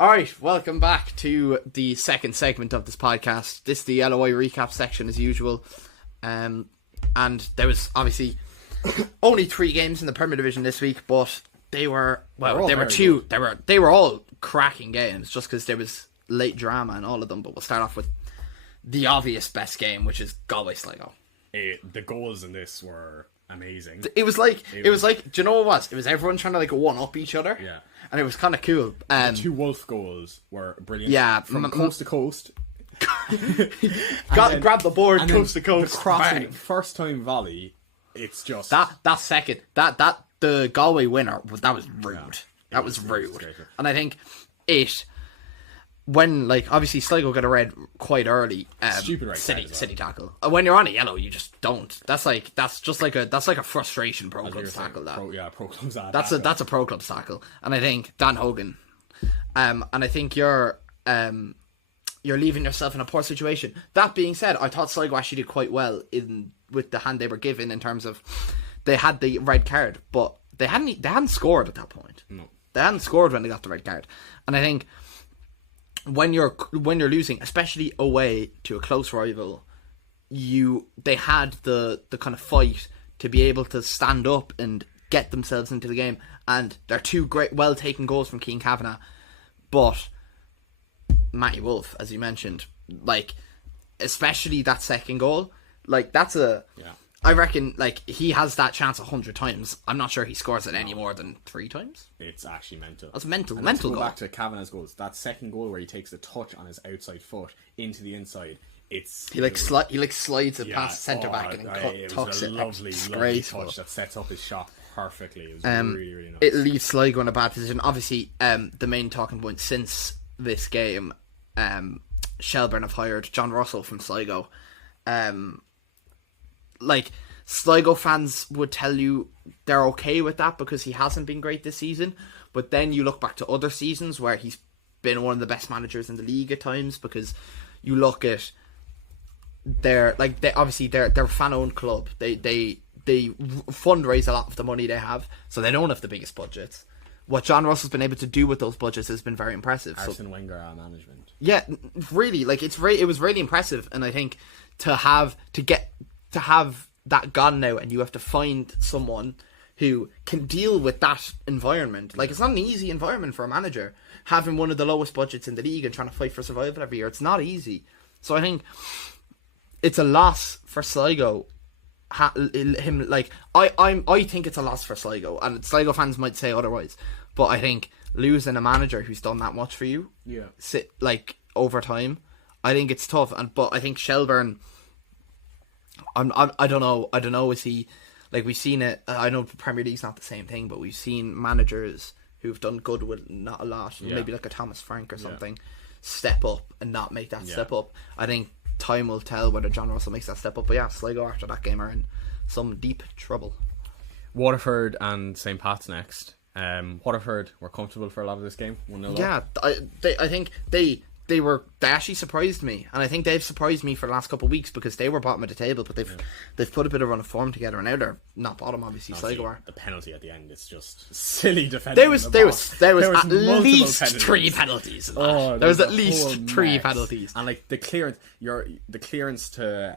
Alright, welcome back to the second segment of this podcast. This is the LOI recap section as usual. And there was obviously only 3 games in the Premier Division this week, but they were all cracking games just because there was late drama in all of them. But we'll start off with the obvious best game, which is Galway Sligo. The goals in this were amazing. It was like, do you know what it was? It was everyone trying to one up each other. Yeah. And it was kind of cool. The 2 Wolf goals were brilliant. Yeah. From coast to coast. Grab the board, coast to coast. The crossing, first time volley, it's just... That second, the Galway winner, that was rude. Yeah, that was rude. And I think when obviously Sligo got a red quite early, stupid red city tackle. When you're on a yellow, you just don't. That's like a frustration pro clubs tackle. Pro clubs. That's a pro clubs tackle. And I think Dan Hogan, and I think you're leaving yourself in a poor situation. That being said, I thought Sligo actually did quite well with the hand they were given in terms of they had the red card, but they hadn't scored at that point. No, they hadn't scored when they got the red card, and I think. When you're losing, especially away to a close rival, they had the kind of fight to be able to stand up and get themselves into the game. And they're 2 great, well taken goals from Cian Kavanagh, but Matty Wolf, as you mentioned, especially that second goal, that's a. Yeah. I reckon, he has that chance 100 times. I'm not sure he scores it any more than 3 times. It's actually mental. That's mental. And mental go goal. Back to Kavanagh's goals. That second goal where he takes the touch on his outside foot into the inside. He slides it past centre back and tucks it. Lovely touch that sets up his shot perfectly. It was really, really nice. It leaves Sligo in a bad position. Obviously, the main talking point since this game, Shelburne have hired John Russell from Sligo. Sligo fans would tell you they're okay with that because he hasn't been great this season, but then you look back to other seasons where he's been one of the best managers in the league at times, because you look at they're a fan-owned club. They fundraise a lot of the money they have, so they don't have the biggest budgets. What John Russell's been able to do with those budgets has been very impressive. Arsene Wenger management. Yeah, really, it was really impressive, and I think to have that gone now, and you have to find someone who can deal with that environment. It's not an easy environment for a manager, having one of the lowest budgets in the league and trying to fight for survival every year. It's not easy. So I think it's a loss for Sligo. I think it's a loss for Sligo, and Sligo fans might say otherwise, but I think losing a manager who's done that much for you, over time, I think it's tough. But I think Shelburne, I don't know. Is he we've seen it? I know the Premier League's not the same thing, but we've seen managers who've done good with not a lot, maybe like a Thomas Frank or something, step up and not make that step up. I think time will tell whether John Russell makes that step up. But yeah, Sligo after that game are in some deep trouble. Waterford and St. Pat's next. Waterford were comfortable for a lot of this game. 1-0 yeah, I think they actually surprised me, and I think they've surprised me for the last couple of weeks because they were bottom of the table, but they've put a bit of run of form together, and now they're not bottom. Obviously, Sligo are. The penalty at the end is just silly defending. There was at least 3 penalties. There was at least 3 penalties, and the clearance to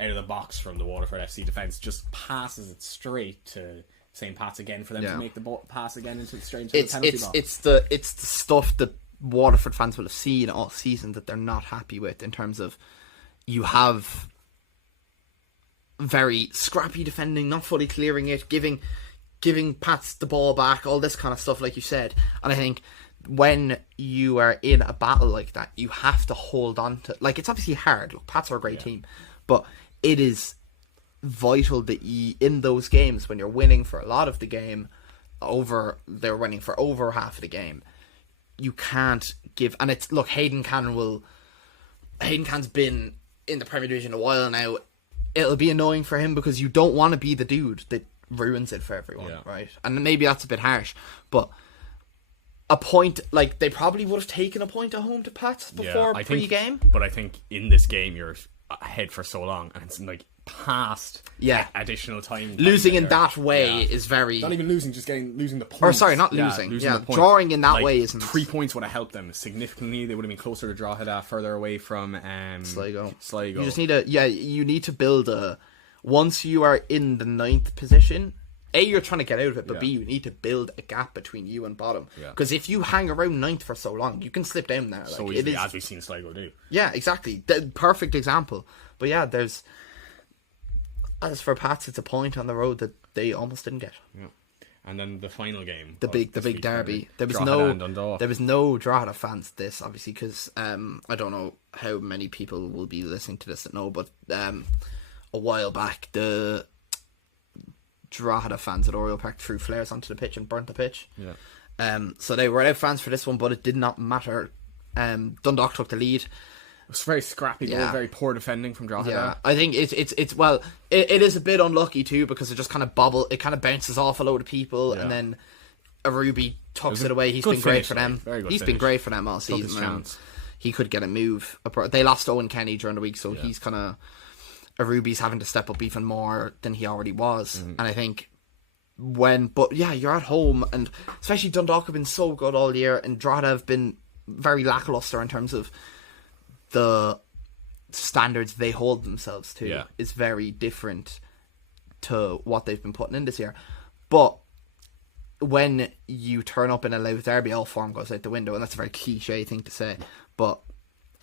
out of the box from the Waterford FC defence just passes it straight to St. Pat's again for them to make the ball pass again into the penalty box. It's the stuff that Waterford fans will have seen all season that they're not happy with, in terms of you have very scrappy defending, not fully clearing it, giving Pats the ball back, all this kind of stuff, like you said. And I think when you are in a battle like that, you have to hold on to, it's obviously hard. Look, Pats are a great team, but it is vital that in those games when you're winning for a lot of the game, they're winning for over half of the game, you can't give. And it's, look, Hayden Can's been in the Premier Division a while now. It'll be annoying for him because you don't want to be the dude that ruins it for everyone, right? And maybe that's a bit harsh, but a point, they probably would have taken a point at home to Pats before pre-game. But I think in this game you're ahead for so long, and it's past additional time. Losing in that way is very... Not even losing, just losing the points. Or sorry, not losing. The point. Drawing in that way isn't... 3 points would have helped them significantly. They would have been closer to Drogheda, further away from Sligo. You just need you need to build a... Once you are in the 9th position... A, you're trying to get out of it, but B, you need to build a gap between you and bottom. Because if you hang around 9th for so long, you can slip down there. So easily, as we've seen Sligo do. Yeah, exactly. The perfect example. But yeah, there's... As for Pats, it's a point on the road that they almost didn't get. Yeah. And then the final game. The big derby. There was no Drogheda fans this, obviously, because I don't know how many people will be listening to this that know, but a while back, the... Drogheda fans at Oriel Park threw flares onto the pitch and burnt the pitch. So they were out fans for this one, but it did not matter. Dundalk took the lead. It was very scrappy goal, very poor defending from Drogheda. I think it is a bit unlucky too, because it just kind of bounces off a load of people, and then Arubi tucks it away. He's been great for them. Been great for them all season. He could get a move. They lost Owen Kenny during the week, so he's kind of... Ruby's having to step up even more than he already was. And I think you're at home, and especially Dundalk have been so good all year, and Drogheda have been very lackluster in terms of the standards they hold themselves to. It's very different to what they've been putting in this year. But when you turn up in a Louth derby, all form goes out the window, and that's a very cliche thing to say, but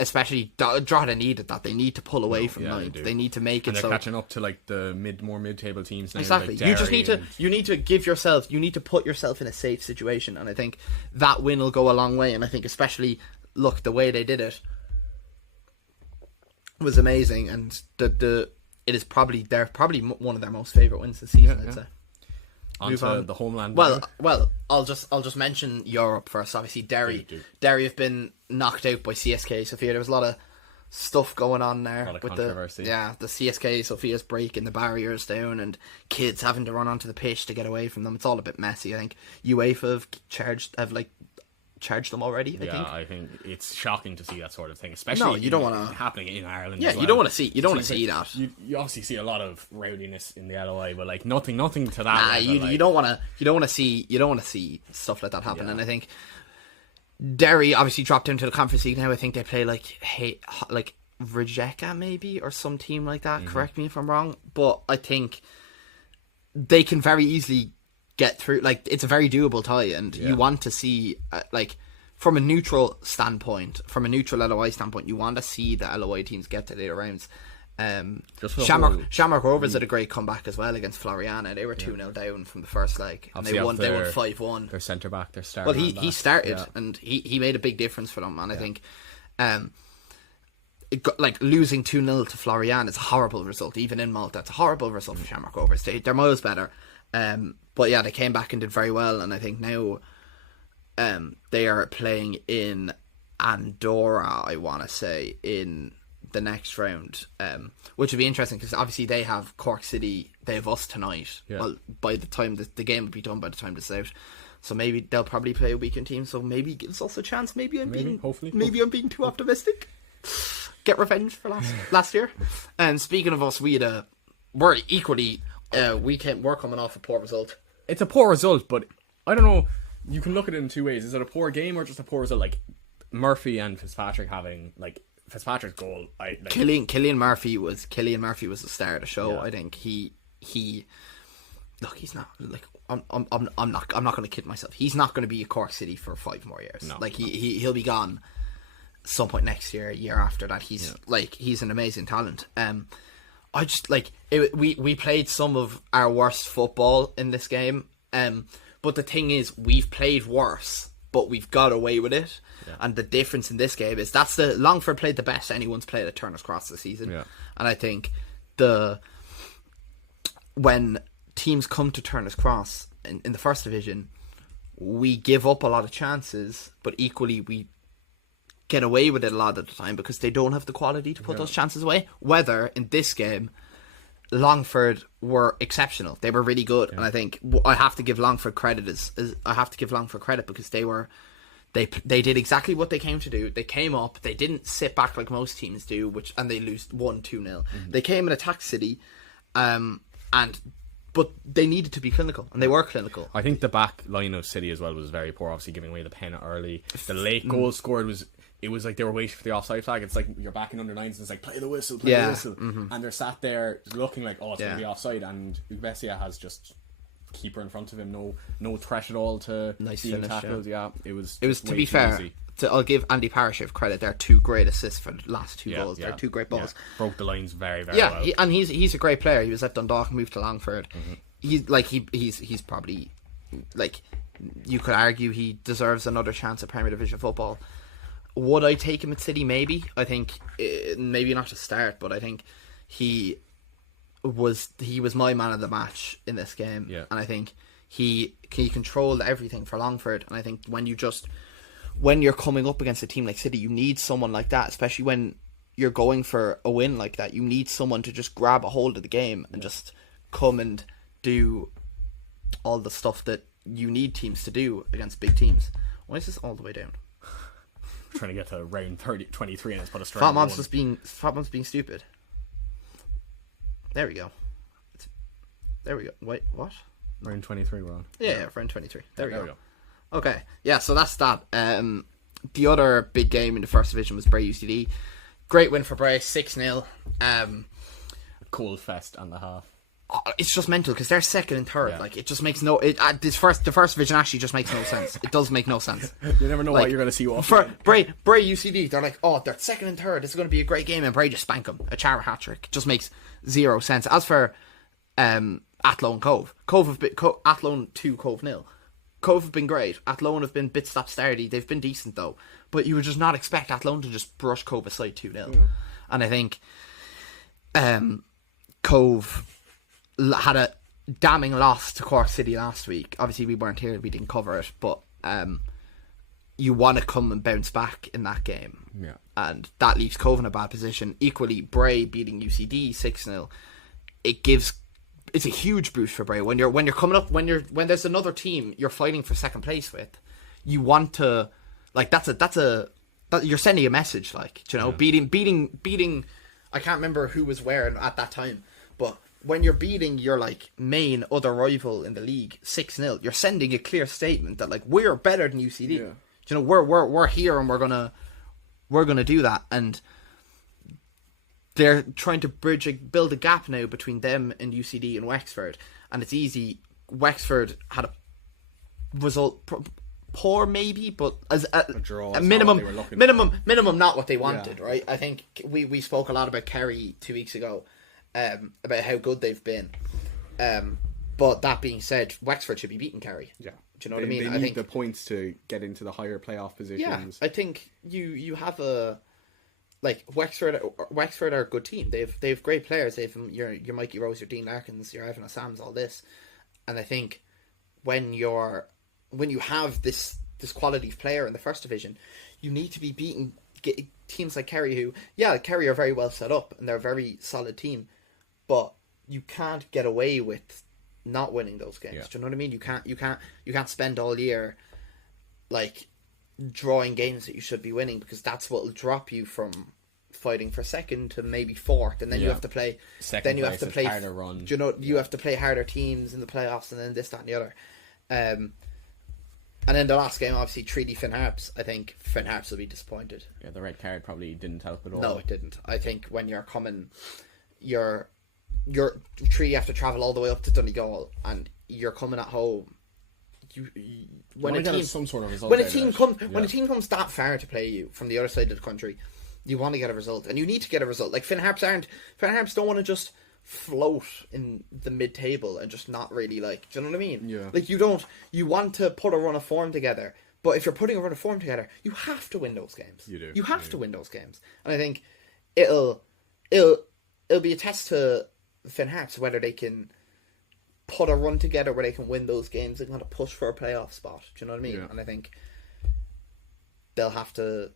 especially Drogheda needed that. They need to pull away from 9th. They need to make it. And they're catching up to like the more mid-table teams now. Exactly. Like you just need to. You need to put yourself in a safe situation, and I think that win will go a long way. And I think especially the way they did it was amazing, and they're probably one of their most favourite wins this season. I'd say. Onto the homeland. Well, I'll just mention Europe first. Obviously, Derry have been knocked out by CSK Sofia. There was a lot of stuff going on there with controversy. the CSK Sofia's breaking the barriers down and kids having to run onto the pitch to get away from them. It's all a bit messy. I think UEFA have charged them already. I think it's shocking to see that sort of thing, especially happening in Ireland. Yeah, as well. you don't want to see that. You obviously see a lot of rowdiness in the LOI, but like nothing to that. You don't want to see stuff like that happen. Yeah. And I think Derry obviously dropped into the Conference League now. I think they play like Rijeka maybe, or some team like that. Correct me if I'm wrong, but I think they can very easily get through. Like, it's a very doable tie, and you want to see from a neutral standpoint, from a neutral LOI standpoint, you want to see the LOI teams get to later rounds. Shamrock Rovers had a great comeback as well against Floriana. They were 2-0 down from the first leg, and they won 5-1. Their centre back, their starter. Well, he started, and he made a big difference for them. And I think, losing 2-0 to Floriana is a horrible result. Even in Malta, it's a horrible result for Shamrock Rovers. They're miles better. But yeah, they came back and did very well, and I think now they are playing in Andorra, I want to say, in the next round, which would be interesting because obviously they have Cork City, they have us tonight. Well, by the time the game will be done, by the time this is out, so maybe they'll probably play a weekend team, so maybe it gives us a chance. Maybe I'm being too optimistic. Get revenge for last year. And speaking of us, we're equally we're coming off a poor result. It's a poor result, but I don't know, you can look at it in two ways. Is it a poor game or just a poor result? Like Murphy and Fitzpatrick having Fitzpatrick's goal, Cillian Murphy was the star of the show. I think he look, he's not like I'm not going to kid myself. He's not going to be a Cork City for 5 more years. No, he'll be gone some point next year after that. He's an amazing talent. I just we played some of our worst football in this game. But the thing is, we've played worse, but we've got away with it. Yeah. And the difference in this game is Longford played the best anyone's played at Turner's Cross this season. Yeah. And I think when teams come to Turner's Cross in the first division, we give up a lot of chances, but equally we get away with it a lot of the time because they don't have the quality to put those chances away. Whether in this game, Longford were exceptional. They were really good, and I think I have to give Longford credit because They did exactly what they came to do. They came up. They didn't sit back like most teams do, and they lose 1-2-0. They came and attacked City, but they needed to be clinical, and they were clinical. I think the back line of City as well was very poor. Obviously, giving away the pen early. The late goal scored was. It was like they were waiting for the offside flag. It's like you're back in under nines and it's like play the whistle, play the whistle, and they're sat there looking like it's going to be offside. And Ubesia has just keeper in front of him, no threat at all to being tackled. Yeah, it was. To be fair, I'll give Andy Parashif credit. They're 2 great assists for the last 2 goals. They're 2 great balls. Broke the lines very well. And he's a great player. He was at Dundalk, moved to Longford. He's probably like you could argue he deserves another chance at Premier Division football. Would I take him at City? Maybe. I think maybe not to start, but I think he was my man of the match in this game. Yeah. And I think he controlled everything for Longford. And I think when you're coming up against a team like City, you need someone like that, especially when you're going for a win like that. You need someone to just grab a hold of the game and just come and do all the stuff that you need teams to do against big teams. Why is this all the way down? Trying to get to round 23 and it's put a straight. Fat Mom's being stupid. There we go. Wait, what? Round 23 we're on. Yeah, round 23. There we go. Okay, yeah, so that's that. The other big game in the first division was Bray UCD. Great win for Bray, 6-0. Cold fest and a half. It's just mental because they're second and third. Like it just makes the first division actually just makes no sense. It does make no sense. You never know what you're going to see off. For Bray UCD, they're like, they're second and third. This is going to be a great game, and Bray just spank them. A Chara hat trick. It just makes zero sense. As for Athlone Cove, Athlone 2, Cove 0. Cove have been great. Athlone have been bit stop starty. They've been decent though, but you would just not expect Athlone to just brush Cove aside 2-0. And I think Cove had a damning loss to Cork City last week. Obviously we weren't here, we didn't cover it, but you want to come and bounce back in that game, and that leaves Cove in a bad position. Equally, Bray beating UCD 6-0, it's a huge boost for Bray when you're coming up, when there's another team you're fighting for second place with. You want to, like, you're sending a message, like, beating I can't remember who was where at that time, but when you're beating your like main other rival in the league 6-0, you're sending a clear statement that like we're better than UCD. We're here and we're gonna do that. And they're trying to build a gap now between them and UCD and Wexford, and it's easy. Wexford had a result poor maybe, but as a draw, minimum not what they wanted, right? I think we spoke a lot about Kerry 2 weeks ago. About how good they've been, but that being said, Wexford should be beating Kerry. Yeah, do you know what I mean? They need the points to get into the higher playoff positions. Yeah, I think you have a like Wexford are a good team. They've great players. They've your Mikey Rose, your Dean Larkins, your Evan Assams, all this, and I think when you have this quality of player in the first division, you need to be beating teams like Kerry, who Kerry are very well set up and they're a very solid team. But you can't get away with not winning those games. Do you know what I mean? You can't spend all year like drawing games that you should be winning, because that's what will drop you from fighting for second to maybe fourth, and then you have to play. Second you have to play harder run. Do you know? You have to play harder teams in the playoffs, and then this, that, and the other. And then the last game, obviously, Treaty Finn Harps. I think Finn Harps will be disappointed. Yeah, the red card probably didn't help at all. No, it didn't. I think when you're coming, you're Treaty have to travel all the way up to Donegal, and you're coming at home. When a team comes that far to play you from the other side of the country, you want to get a result, and you need to get a result. Like Finn Harps don't want to just float in the mid-table and just not really, like, do you know what I mean? Yeah. Like you want to put a run of form together, but if you're putting a run of form together, you have to win those games. You do. You have to win those games, and I think it'll be a test to Finn Harps whether they can put a run together where they can win those games. They're going to push for a playoff spot. Do you know what I mean? Yeah. And I think they'll have to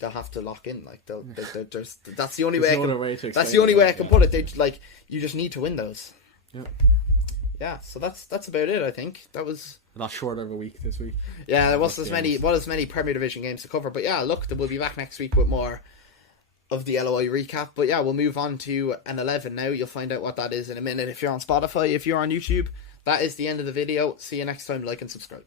lock in. Like that's the only way I can. That's the only way I can put it. They you just need to win those. Yeah. yeah, so that's about it. I think that was A lot shorter of a week this week. Yeah, there wasn't as many Premier Division games to cover. But yeah, look, we'll be back next week with more of the LOI recap. But yeah, we'll move on to an 11 now. You'll find out what that is in a minute if you're on Spotify. If you're on YouTube, that is the end of the video. See you next time. Like and subscribe.